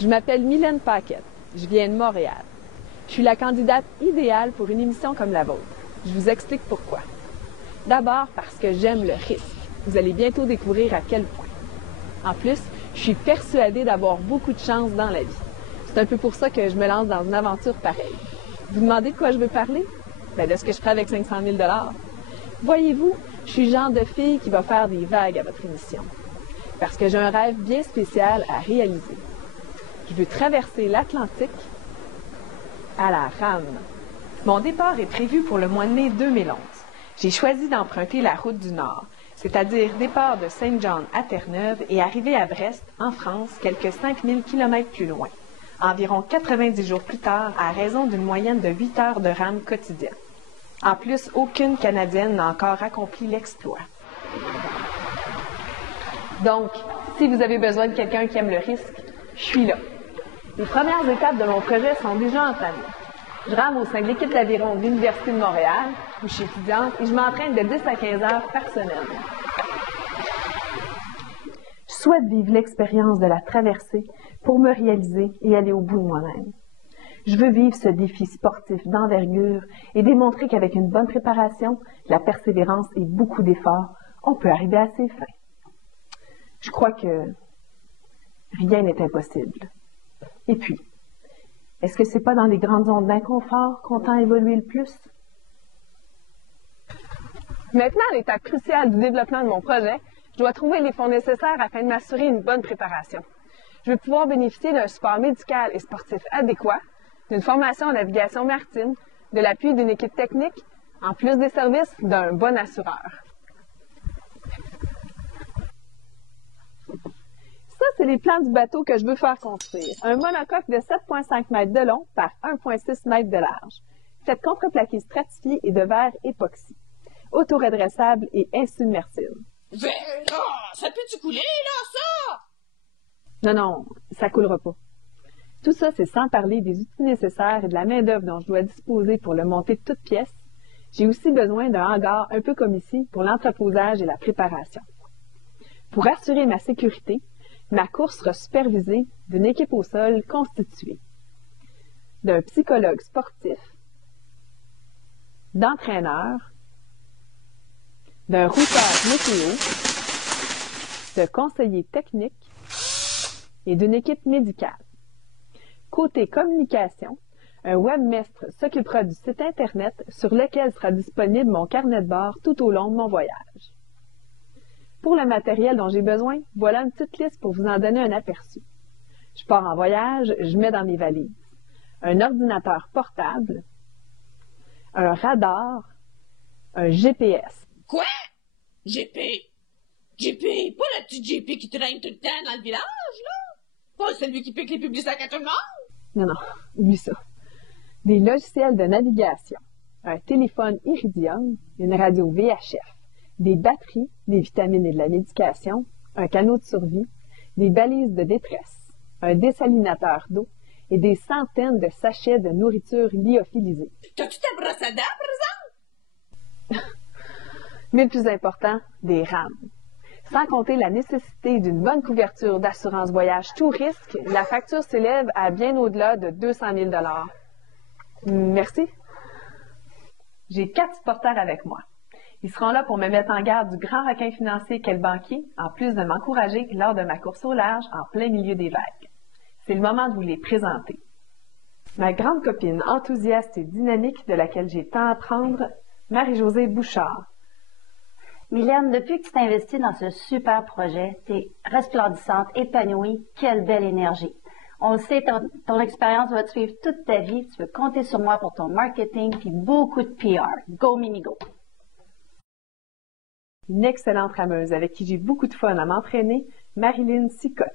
Je m'appelle Mylène Paquette. Je viens de Montréal. Je suis la candidate idéale pour une émission comme la vôtre. Je vous explique pourquoi. D'abord parce que j'aime le risque. Vous allez bientôt découvrir à quel point. En plus, je suis persuadée d'avoir beaucoup de chance dans la vie. C'est un peu pour ça que je me lance dans une aventure pareille. Vous demandez de quoi je veux parler? Bien, de ce que je ferai avec 500 000 $. Voyez-vous, je suis le genre de fille qui va faire des vagues à votre émission. Parce que j'ai un rêve bien spécial à réaliser. Je veux traverser l'Atlantique à la rame. Mon départ est prévu pour le mois de mai 2011. J'ai choisi d'emprunter la route du Nord, c'est-à-dire départ de Saint-John à Terre-Neuve et arriver à Brest, en France, quelques 5000 km plus loin, environ 90 jours plus tard, à raison d'une moyenne de 8 heures de rame quotidienne. En plus, aucune Canadienne n'a encore accompli l'exploit. Donc, si vous avez besoin de quelqu'un qui aime le risque, je suis là. Les premières étapes de mon projet sont déjà entamées. Je rame au sein de l'équipe d'aviron de l'Université de Montréal, où je suis étudiante, et je m'entraîne de 10 à 15 heures par semaine. Je souhaite vivre l'expérience de la traversée pour me réaliser et aller au bout de moi-même. Je veux vivre ce défi sportif d'envergure et démontrer qu'avec une bonne préparation, la persévérance et beaucoup d'efforts, on peut arriver à ses fins. Je crois que rien n'est impossible. Et puis, est-ce que c'est pas dans les grandes zones d'inconfort qu'on tend à évoluer le plus? Maintenant, à l'étape cruciale du développement de mon projet, je dois trouver les fonds nécessaires afin de m'assurer une bonne préparation. Je veux pouvoir bénéficier d'un support médical et sportif adéquat, d'une formation en navigation maritime, de l'appui d'une équipe technique, en plus des services d'un bon assureur. Ça, c'est les plans du bateau que je veux faire construire. Un monocoque de 7,5 mètres de long par 1,6 mètres de large. Cette contreplaqué stratifiée est de verre époxy. Autoredressable et insubmersible. Ça peut-tu couler, là, ça? Non, ça coulera pas. Tout ça, c'est sans parler des outils nécessaires et de la main-d'œuvre dont je dois disposer pour le monter de toutes pièces. J'ai aussi besoin d'un hangar, un peu comme ici, pour l'entreposage et la préparation. Pour assurer ma sécurité, ma course sera supervisée d'une équipe au sol constituée d'un psychologue sportif, d'entraîneurs, d'un routeur météo, de conseillers techniques et d'une équipe médicale. Côté communication, un webmestre s'occupera du site Internet sur lequel sera disponible mon carnet de bord tout au long de mon voyage. Pour le matériel dont j'ai besoin, voilà une petite liste pour vous en donner un aperçu. Je pars en voyage, je mets dans mes valises un ordinateur portable, un radar, un GPS. Quoi? GP? GP? Pas la petite GP qui traîne tout le temps dans le village, là? Pas celui qui pique les publics à tout le monde? Non, oublie ça. Des logiciels de navigation, un téléphone Iridium, une radio VHF, des batteries, des vitamines et de la médication, un canot de survie, des balises de détresse, un dessalinateur d'eau et des centaines de sachets de nourriture lyophilisée. T'as-tu ta brosse à dents, par exemple? Mais le plus important, des rames. Sans compter la nécessité d'une bonne couverture d'assurance voyage tout risque, la facture s'élève à bien au-delà de 200 000 $. Merci. J'ai 4 supporters avec moi. Ils seront là pour me mettre en garde du grand requin financier qu'est le banquier, en plus de m'encourager lors de ma course au large en plein milieu des vagues. C'est le moment de vous les présenter. Ma grande copine enthousiaste et dynamique de laquelle j'ai tant à apprendre, Marie-Josée Bouchard. Mylène, depuis que tu t'es investie dans ce super projet, tu es resplendissante, épanouie, quelle belle énergie. On le sait, ton expérience va te suivre toute ta vie. Tu peux compter sur moi pour ton marketing puis beaucoup de PR. Go, Mimi, go! Une excellente rameuse avec qui j'ai beaucoup de fun à m'entraîner, Marilyn Sicotte.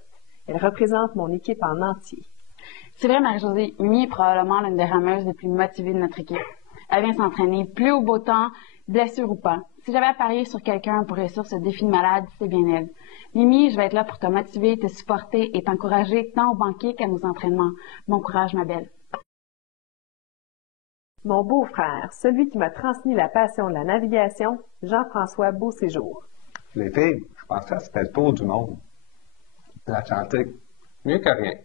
Elle représente mon équipe en entier. C'est vrai, Marie-Josée, Mimi est probablement l'une des rameuses les plus motivées de notre équipe. Elle vient s'entraîner, plus au beau temps, blessure ou pas. Si j'avais à parier sur quelqu'un pour réussir ce défi de malade, c'est bien elle. Mimi, je vais être là pour te motiver, te supporter et t'encourager tant au banquet qu'à nos entraînements. Bon courage, ma belle. Mon beau-frère, celui qui m'a transmis la passion de la navigation, Jean-François Beauséjour. Les filles, je pensais que c'était le tour du monde. L'Atlantique, mieux que rien.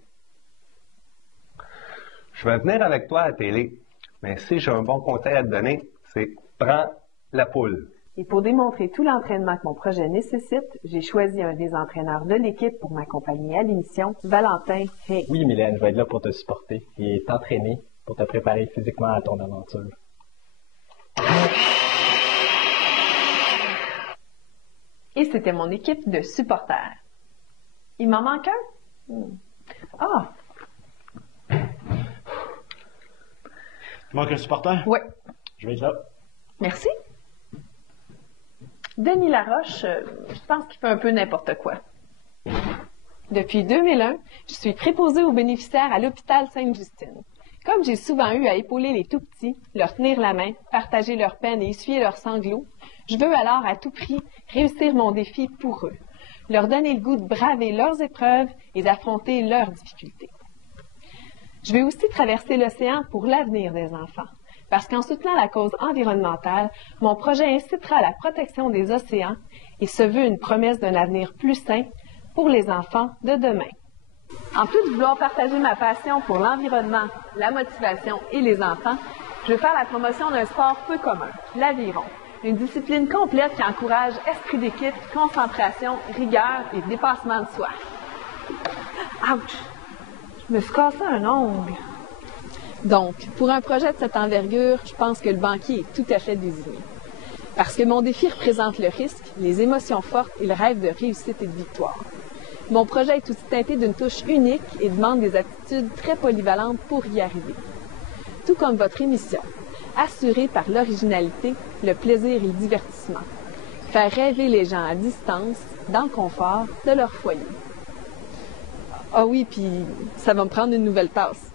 Je vais venir avec toi à la télé, mais si j'ai un bon conseil à te donner, c'est prends la poule. Et pour démontrer tout l'entraînement que mon projet nécessite, j'ai choisi un des entraîneurs de l'équipe pour m'accompagner à l'émission, Valentin Hay. Oui, Mylène, je vais être là pour te supporter et t'entraîner pour te préparer physiquement à ton aventure. Et c'était mon équipe de supporters. Il m'en manque un? Ah! Tu manques un supporter? Oui. Je vais être là. Merci. Denis Laroche, je pense qu'il fait un peu n'importe quoi. Depuis 2001, je suis préposée aux bénéficiaires à l'hôpital Sainte-Justine. Comme j'ai souvent eu à épauler les tout-petits, leur tenir la main, partager leurs peines et essuyer leurs sanglots, je veux alors à tout prix réussir mon défi pour eux, leur donner le goût de braver leurs épreuves et d'affronter leurs difficultés. Je vais aussi traverser l'océan pour l'avenir des enfants, parce qu'en soutenant la cause environnementale, mon projet incitera à la protection des océans et se veut une promesse d'un avenir plus sain pour les enfants de demain. En plus de vouloir partager ma passion pour l'environnement, la motivation et les enfants, je veux faire la promotion d'un sport peu commun, l'aviron. Une discipline complète qui encourage esprit d'équipe, concentration, rigueur et dépassement de soi. Ouch! Je me suis cassé un ongle. Donc, pour un projet de cette envergure, je pense que le banquier est tout à fait désigné. Parce que mon défi représente le risque, les émotions fortes et le rêve de réussite et de victoire. Mon projet est aussi teinté d'une touche unique et demande des aptitudes très polyvalentes pour y arriver. Tout comme votre émission, assurée par l'originalité, le plaisir et le divertissement. Faire rêver les gens à distance, dans le confort de leur foyer. Ah oui, puis ça va me prendre une nouvelle tasse.